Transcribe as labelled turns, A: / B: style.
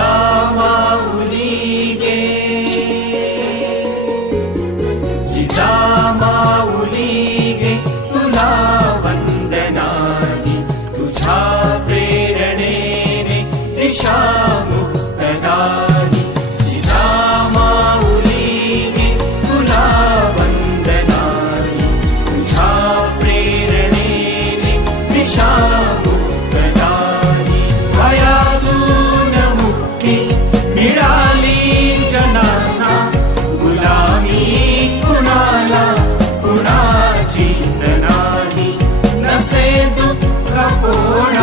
A: रामा उनी के nascendo, procura.